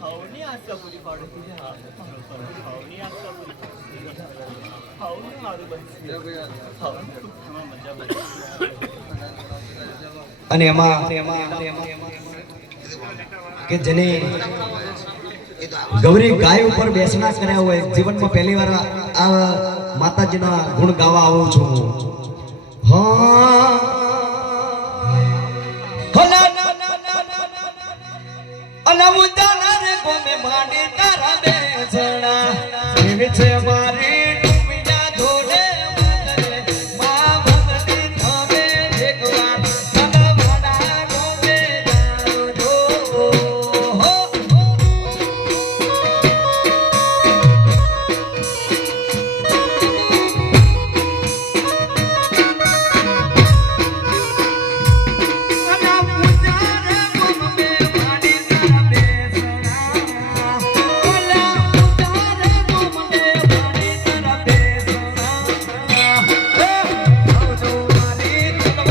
હાવની આશા પૂરી પાડે છે હાવની આશા પૂરી હાવનું મારું બનશે મજા અને એમાં કે જેને ગૌરી ગાય ઉપર બેસના કર્યા હોય જીવનમાં પહેલી વાર આ માતાજીના ગુણ ગાવા આવું છું હા અનમુદાના રે ગોમે માંડી તારા બેસણા એવી છે